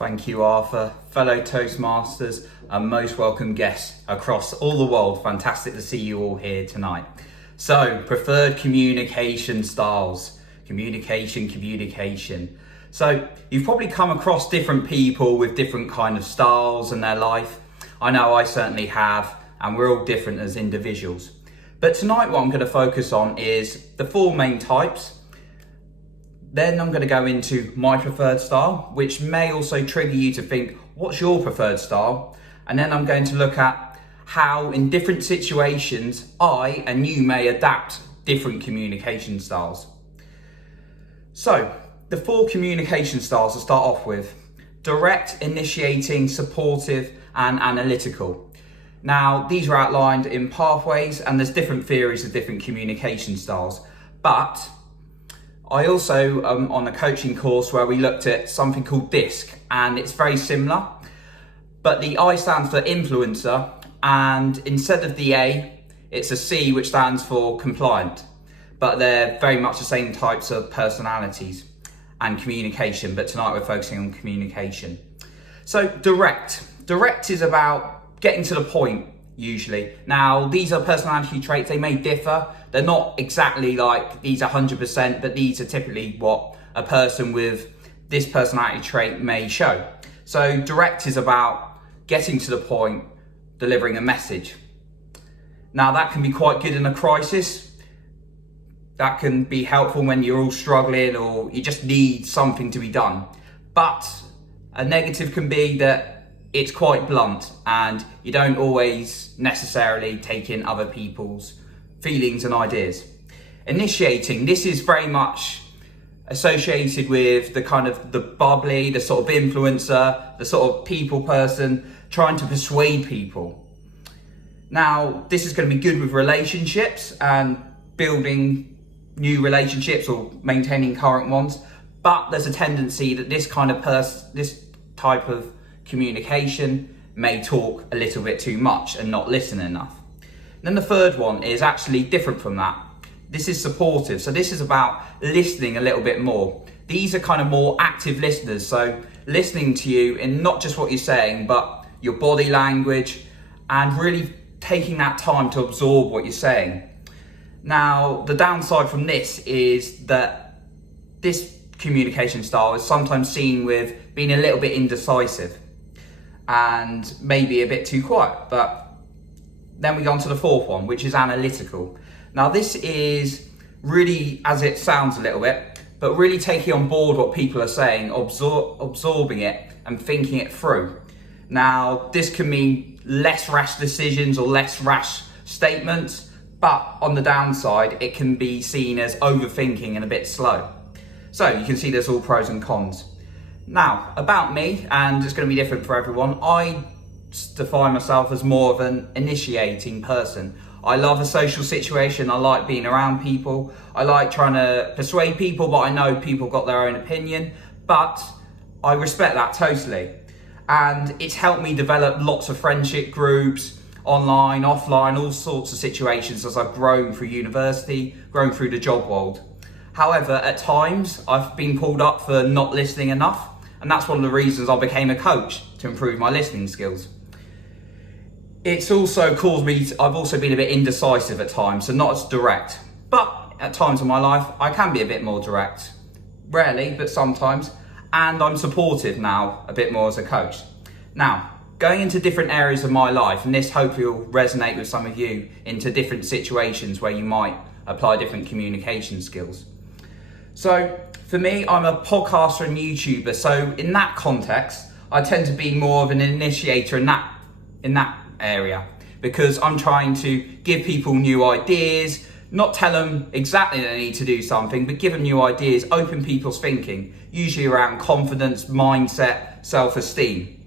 Thank you, Arthur. Fellow Toastmasters and most welcome guests across all the world. Fantastic to see you all here tonight. So, preferred communication styles. Communication. So, you've probably come across different people with different kind of styles in their life. I know I certainly have, and we're all different as individuals. But tonight what I'm going to focus on is the four main types. Then I'm going to go into my preferred style, which may also trigger you to think, what's your preferred style? And then I'm going to look at how in different situations, I and you may adapt different communication styles. So, the four communication styles to start off with: direct, initiating, supportive, and analytical. Now, these are outlined in pathways, and there's different theories of different communication styles. But I also, on a coaching course where we looked at something called DISC, and it's very similar, but the I stands for influencer, and instead of the A, it's a C, which stands for compliant. But they're very much the same types of personalities and communication, but tonight we're focusing on communication. So direct. Direct is about getting to the point, usually. Now, these are personality traits, they may differ. They're not exactly like these 100%, but these are typically what a person with this personality trait may show. So direct is about getting to the point, delivering a message. Now, that can be quite good in a crisis. That can be helpful when you're all struggling or you just need something to be done. But a negative can be that it's quite blunt and you don't always necessarily take in other people's feelings and ideas. Initiating, this is very much associated with the kind of the bubbly, the sort of influencer, the sort of people person trying to persuade people. Now, this is going to be good with relationships and building new relationships or maintaining current ones, but there's a tendency that this type of communication may talk a little bit too much and not listen enough. Then the third one is actually different from that. This is supportive. So this is about listening a little bit more. These are kind of more active listeners. So listening to you in not just what you're saying, but your body language and really taking that time to absorb what you're saying. Now, the downside from this is that this communication style is sometimes seen with being a little bit indecisive and maybe a bit too quiet. But then we go on to the fourth one, which is analytical. Now, this is really, as it sounds a little bit, but really taking on board what people are saying, absorbing it and thinking it through. Now, this can mean less rash decisions or less rash statements, but on the downside, it can be seen as overthinking and a bit slow. So you can see there's all pros and cons. Now, about me, and it's going to be different for everyone, I define myself as more of an initiating person. I love a social situation, I like being around people, I like trying to persuade people, but I know people got their own opinion, but I respect that totally. And it's helped me develop lots of friendship groups, online, offline, all sorts of situations as I've grown through university, grown through the job world. However, at times I've been pulled up for not listening enough, and that's one of the reasons I became a coach, to improve my listening skills. It's also caused me, I've also been a bit indecisive at times, so not as direct. But at times in my life, I can be a bit more direct. Rarely, but sometimes. And I'm supportive now, a bit more as a coach. Now, going into different areas of my life, and this hopefully will resonate with some of you into different situations where you might apply different communication skills. So for me, I'm a podcaster and YouTuber. So in that context, I tend to be more of an initiator in that area, because I'm trying to give people new ideas, not tell them exactly they need to do something, but give them new ideas, open people's thinking, usually around confidence, mindset, self-esteem.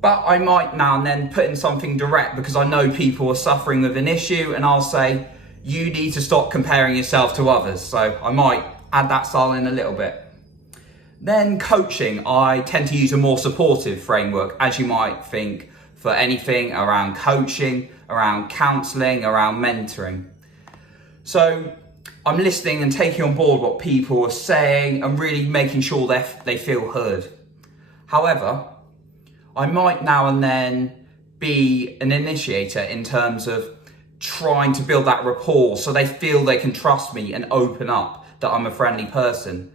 But I might now and then put in something direct because I know people are suffering with an issue, and I'll say, you need to stop comparing yourself to others. So I might add that style in a little bit. Then coaching, I tend to use a more supportive framework, as you might think, for anything around coaching, around counselling, around mentoring. So I'm listening and taking on board what people are saying and really making sure they feel heard. However, I might now and then be an initiator in terms of trying to build that rapport so they feel they can trust me and open up, that I'm a friendly person.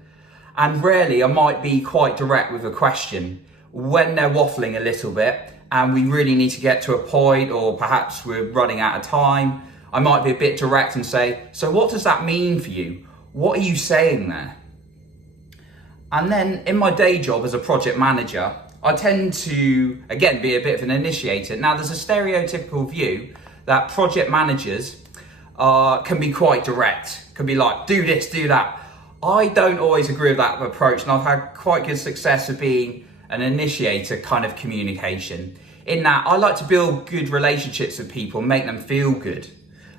And rarely I might be quite direct with a question when they're waffling a little bit and we really need to get to a point, or perhaps we're running out of time. I might be a bit direct and say, so what does that mean for you? What are you saying there? And then in my day job as a project manager, I tend to, again, be a bit of an initiator. Now, there's a stereotypical view that project managers can be quite direct, can be like, do this, do that. I don't always agree with that approach, and I've had quite good success of being an initiator kind of communication. In that, I like to build good relationships with people, make them feel good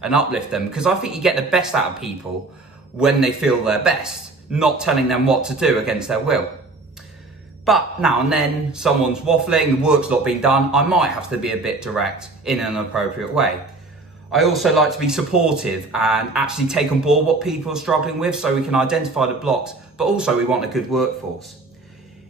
and uplift them, because I think you get the best out of people when they feel their best, not telling them what to do against their will. But now and then someone's waffling, the work's not being done, I might have to be a bit direct in an appropriate way. I also like to be supportive and actually take on board what people are struggling with so we can identify the blocks, but also we want a good workforce.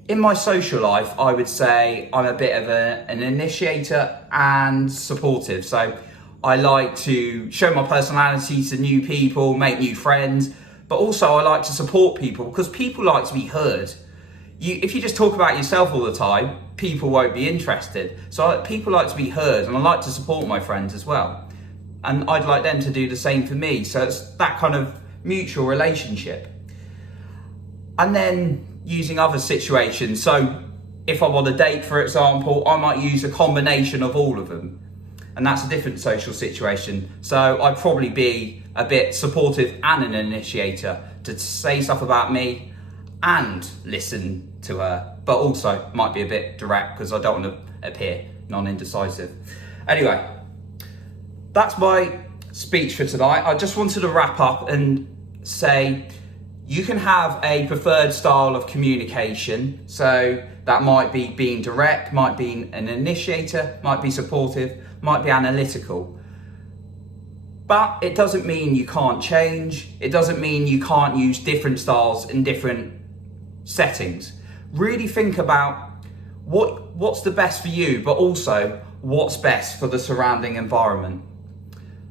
In my social life, I would say I'm a bit of an initiator and supportive. So I like to show my personality to new people, make new friends, but also I like to support people because people like to be heard. If you just talk about yourself all the time, people won't be interested. So people like to be heard, and I like to support my friends as well. And I'd like them to do the same for me. So it's that kind of mutual relationship. And then using other situations. So if I'm on a date, for example, I might use a combination of all of them. And that's a different social situation. So I'd probably be a bit supportive and an initiator to say stuff about me and listen to her, but also might be a bit direct because I don't want to appear non-indecisive. Anyway, that's my speech for tonight. I just wanted to wrap up and say you can have a preferred style of communication. So that might be being direct, might be an initiator, might be supportive, might be analytical. But it doesn't mean you can't change. It doesn't mean you can't use different styles in different settings. Really think about what's the best for you, but also what's best for the surrounding environment.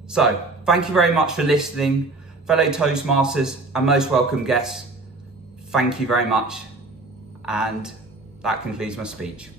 So, thank you very much for listening, fellow Toastmasters and most welcome guests. Thank you very much. And that concludes my speech.